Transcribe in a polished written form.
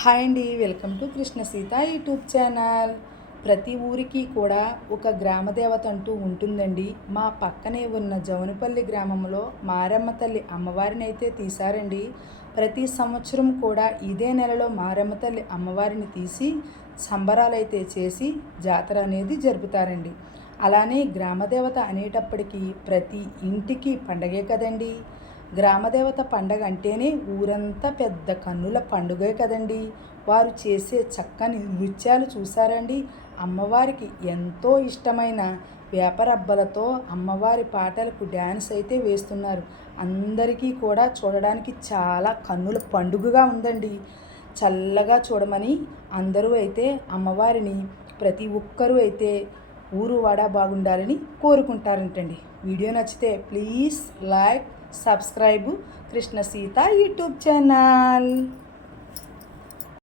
Hi అండి, welcome to Krishna Sita YouTube channel. ప్రతి ఊరికి కూడా ఒక గ్రామ దేవత అంటూ ఉంటుందండి. మా పక్కనే ఉన్న జవనపల్లి గ్రామంలో మారమ్మ తల్లి అమ్మవారిని అయితే తీశారండి. ప్రతి సంవత్సరం కూడా ఇదే నెలలో మారమ్మ తల్లి అమ్మవారిని తీసి సంబరాలైతే చేసి జాతర అనేది జరుపుతారండి. అలానే గ్రామదేవత అనేటప్పటికీ ప్రతి ఇంటికి పండగే కదండి. గ్రామదేవత పండగ అంటేనే ఊరంతా పెద్ద కన్నుల పండుగే కదండి. వారు చేసే చక్కని నృత్యాలు చూసారండి. అమ్మవారికి ఎంతో ఇష్టమైన వేపరబ్బలతో అమ్మవారి పాటలకు డ్యాన్స్ అయితే వేస్తున్నారు. అందరికీ కూడా చూడడానికి చాలా కన్నుల పండుగగా ఉందండి. చల్లగా చూడమని అందరూ అయితే అమ్మవారిని ప్రతి ఒక్కరూ అయితే ఊరు వాడ బాగుండాలని కోరుకుంటారంటండి. వీడియో నచ్చితే please like, subscribe Krishna Sita YouTube channel.